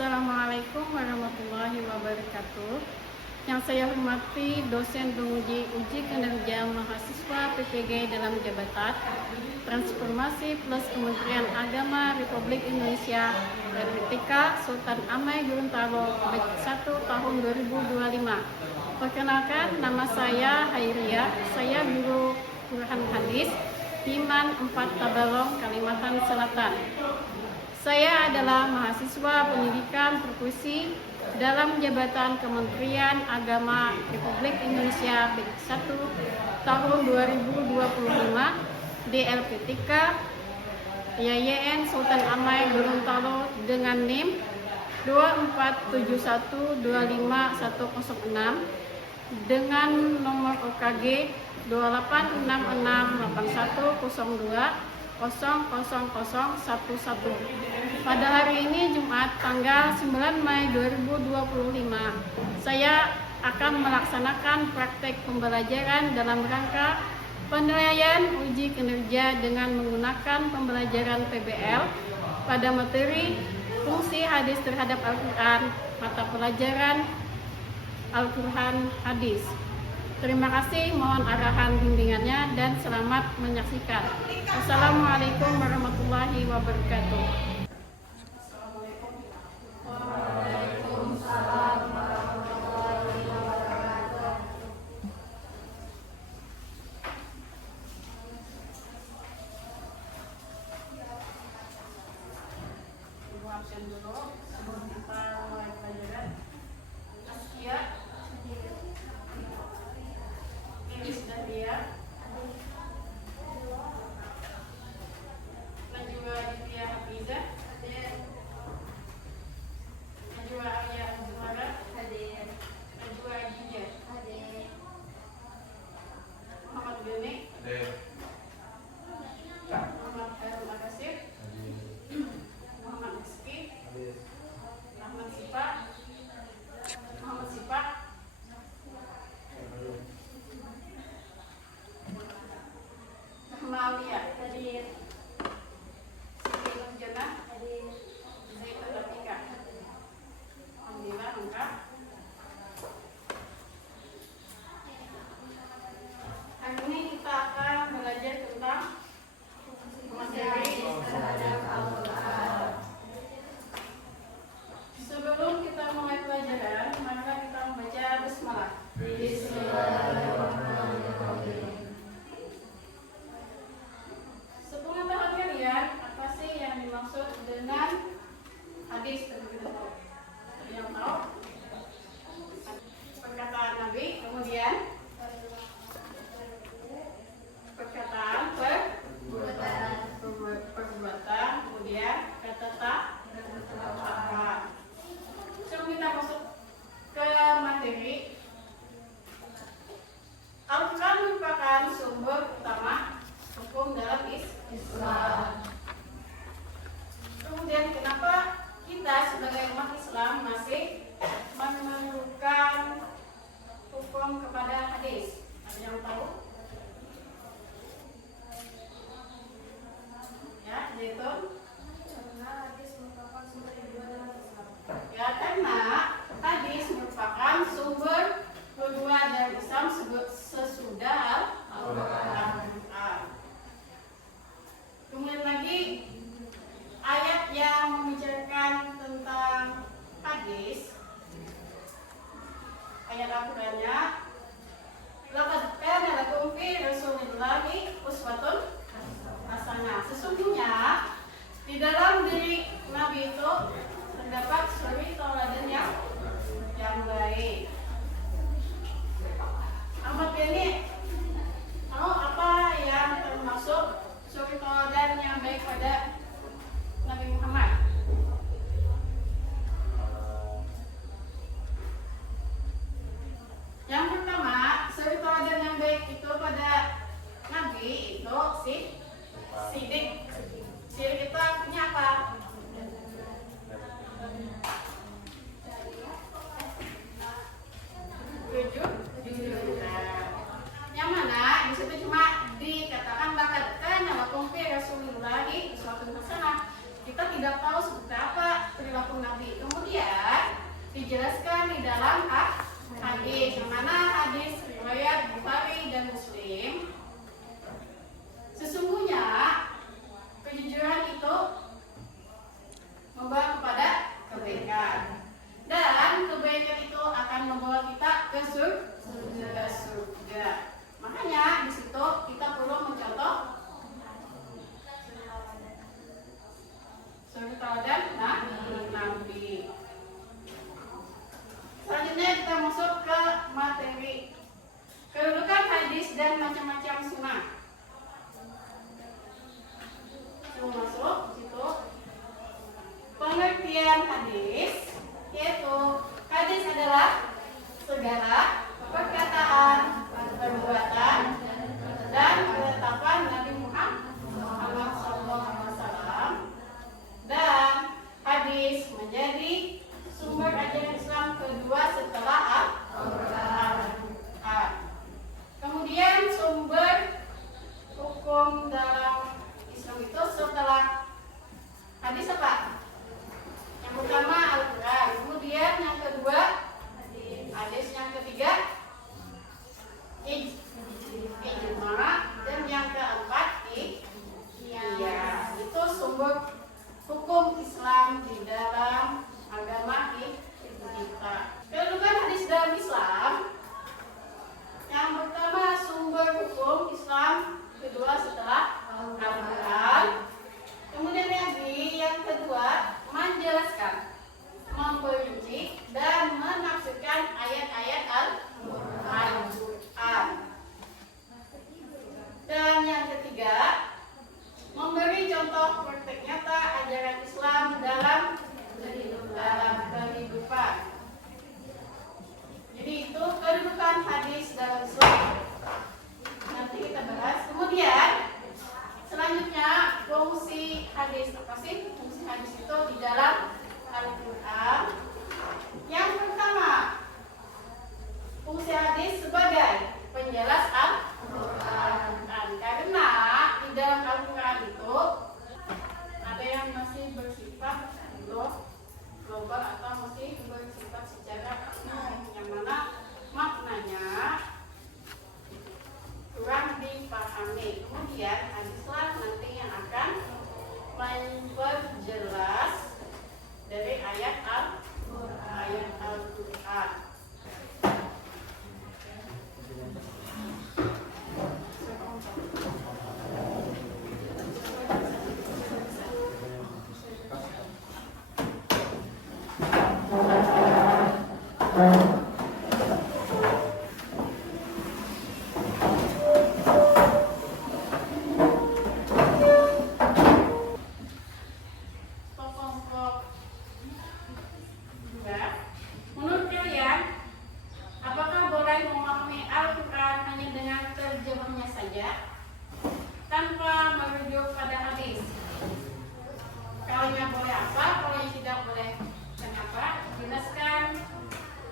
Assalamualaikum warahmatullahi wabarakatuh. Yang saya hormati dosen penguji uji kinerja mahasiswa PPG dalam jabatan Transformasi plus Kementerian Agama Republik Indonesia RPTK Sultan Amai Gorontalo batch 1 tahun 2025. Perkenalkan, nama saya Hairia, saya guru Quran Hadis Iman 4 Tabalong, Kalimantan Selatan. Saya adalah mahasiswa pendidikan perkusi dalam jabatan Kementerian Agama Republik Indonesia batch 1 tahun 2025 di LPTK YYN Sultan Amai Gorontalo dengan NIM 247125106 dengan nomor OKG 28668102 00011. Pada hari ini Jumat tanggal 9 Mei 2025, saya akan melaksanakan praktek pembelajaran dalam rangka penilaian uji kinerja dengan menggunakan pembelajaran PBL pada materi fungsi hadis terhadap Al-Quran, mata pelajaran Al-Quran Hadis. Terima kasih, mohon arahan bimbingannya dan selamat menyaksikan. Assalamualaikum warahmatullahi wabarakatuh. Ibu absen dulu sebelum kita mulai pelajaran. Askia, sudah dia. Najwa Aditya Hafizah, Najwa Arya Azmara, Najwa Aditya, Muhammad Bene, Muhammad Harun Akasir, Muhammad Rizki, Ahmad Sipa, Muhammad Sipa, dijelaskan di dalam hadis, yang mana hadis riwayat Bukhari dan Muslim. Sesungguhnya kejujuran itu membawa kepada kebaikan, dan kebaikan itu akan membawa kita ke surga. Makanya di situ kita perlu mencontoh suri teladan Nabi. Selanjutnya kita masuk ke materi kedudukan hadis dan macam-macam sunnah. Masuk situ pengertian hadis, yaitu hadis adalah segala perkataan, perbuatan, dan ketetapan Nabi Muhammad SAW. Dan hadis menjadi sumber ajaran Islam kedua setelah Al-Quran. Kemudian sumber hukum dalam Islam itu setelah hadis apa? Yang pertama Al-Quran, kemudian yang kedua hadis, yang ketiga ijma, dan yang keempat itu sumber hukum Islam di dalam agama kita. Kedudukan hadis dalam Islam, yang pertama sumber hukum Islam kedua setelah Al-Quran, kemudian yang kedua menjelaskan, memperinci, dan menafsirkan ayat-ayat Al-Quran, dan yang ketiga memberi contoh praktek nyata ajaran Islam dalam kehidupan. Jadi itu kedudukan hadis dalam Islam. Nanti kita bahas. Kemudian selanjutnya fungsi hadis, apa sih fungsi hadis itu di dalam Al-Quran? Yang pertama, fungsi hadis sebagai penjelas Al-Quran. Karena di dalam Al-Quran itu ada yang masih bersifat global atau masih bersifat secara umum, yang mana maknanya kurang dipahami. Kemudian hadislah nanti yang akan memperjelas dari ayat Al-Quran. Menurut kalian, apakah boleh memahami Al-Quran hanya dengan terjemahnya saja, tanpa merujuk pada hadis? Kalau yang boleh apa, kalau yang tidak boleh kenapa? Jelaskan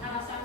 alasan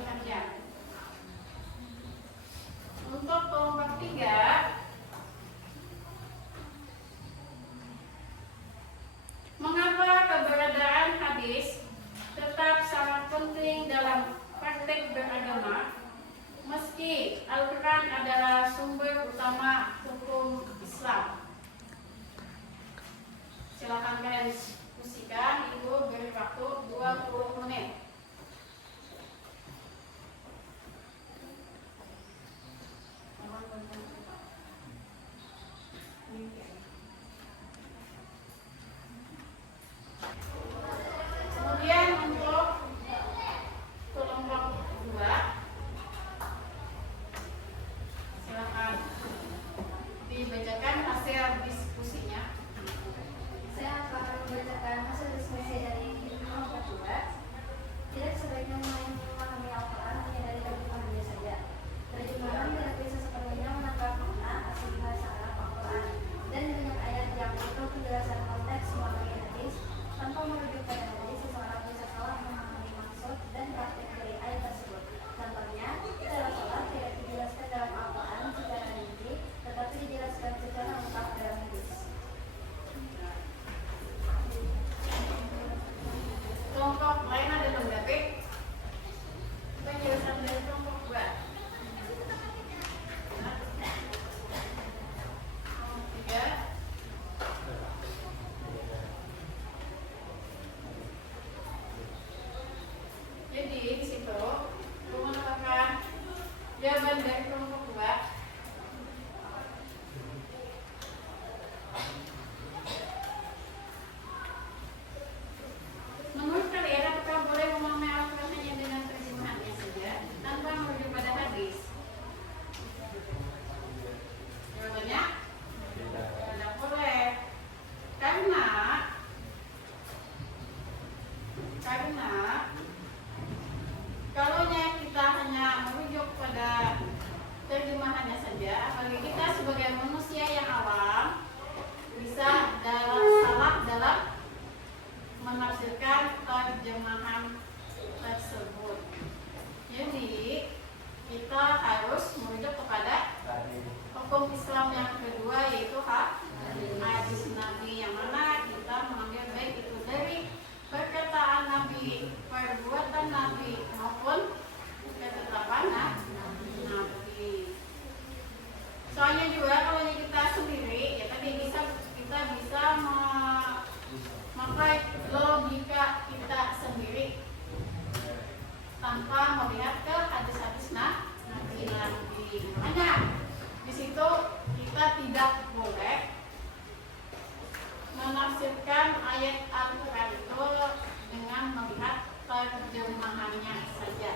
Karena kalau kita hanya merujuk pada terjemahannya saja, apalagi kita sebagai manusia yang awam bisa salah dalam menafsirkan terjemahan tersebut. Jadi kita harus merujuk kepada hukum Islam yang kedua, yaitu hadis Nabi, yang mana kita mengambil baik itu dari perkataan Nabi, perbuatan Nabi, maupun ketetapan Nabi. Soalnya juga kalau kita sendiri, ya tadi kita bisa memakai logika kita sendiri tanpa melihat ke hadis-hadis Nabi. Makanya di situ kita tidak boleh menafsirkan ayat Al-Quran itu dengan melihat terjemahannya saja.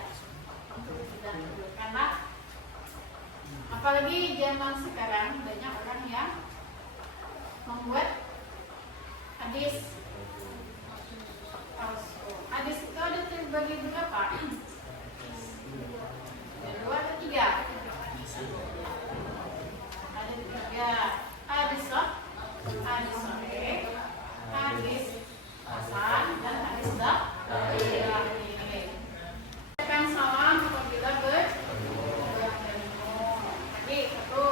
Karena apalagi zaman sekarang banyak orang yang membuat hadis palsu. Hadis itu ada terbagi berapa? Ada 2 atau 3? Ada 3. Hadis sahih, hadis hasan, dan hadis dhaif. Akan salam apabila bertemu. Lagi satu,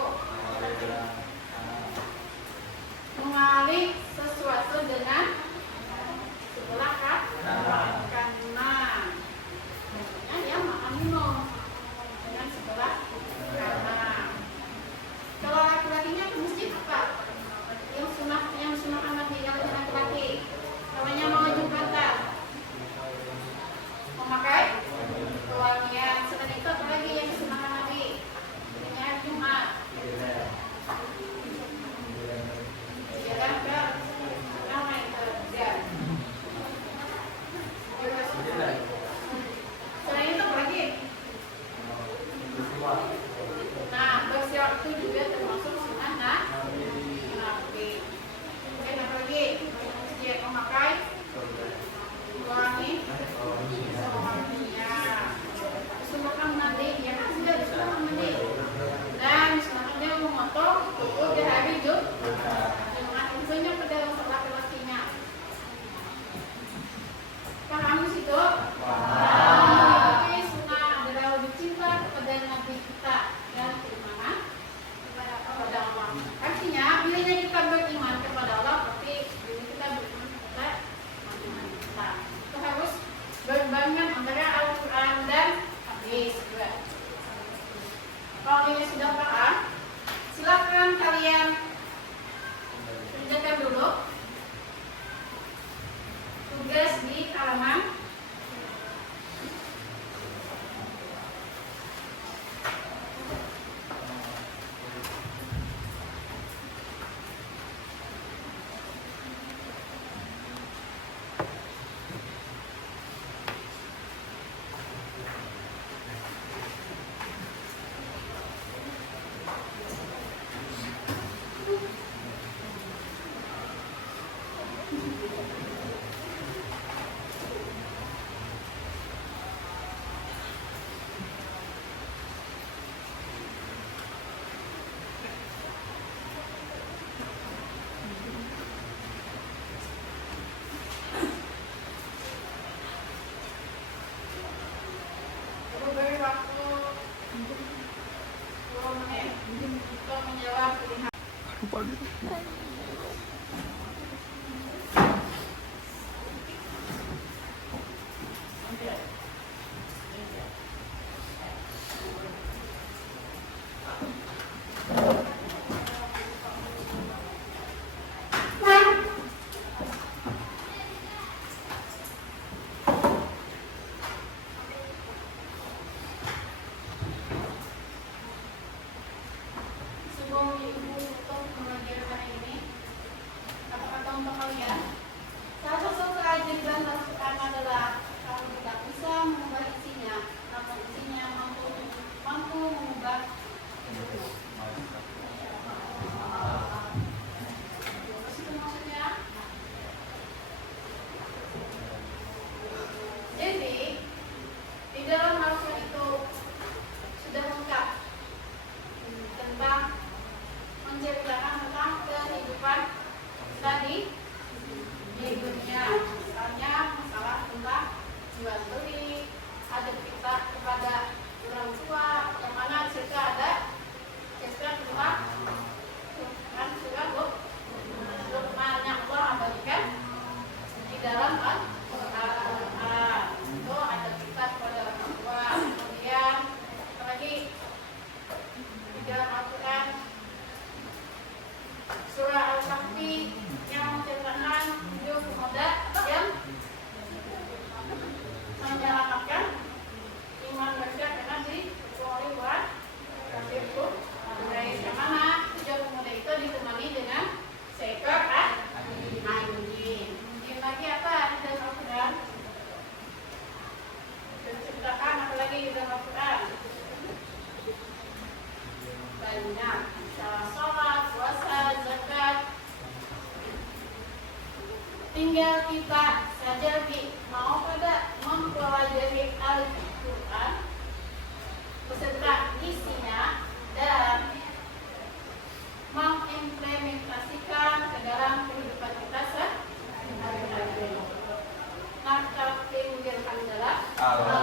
mengalih sesuatu dengan sebelah kanan. Dia makan minum dengan sebelah kanan. Kalau laki-lakinya ke masjid apa? Yang sunah Ahmadi, yang laki-laki. Namanya mengajung bantal, memakai wangian. Selain itu apa lagi yang sunah Ahmadi? Ini hari Jumat. Jalan ke ramai kerja. Selain itu apa lagi? Nah, bersiap itu juga termasuk sunnah Nabi. Kemudian apa lagi? Dia memakai wangi sunnah Nabi, ya kan sudah sunnah Nabi. Dan sunnah Nabi memotong kuku di hari Jumat. Tentunya pada laki-lakinya. Paham di situ? Tapi sunnah adalah lebih cinta kepada Nabi kita dan beriman kepada Allah. Artinya, bila kita beriman kepada Allah, berarti bila kita beriman kepada Nabi kita. Kita harus berbarengan antara Al-Quran dan hadis juga. Kalau ini sudah paham, silakan kalian kerjakan dulu tugas di halaman beri waktu 10 menit untuk menjawab pilihan. Sebelum ibu untuk mengajarkan ini, kata-kata untuk kalian, salah satu keajaiban Al-Quran adalah kalau kita bisa mengubah isinya, atau isinya mampu mengubah hidupnya. Terus itu maksudnya Allah.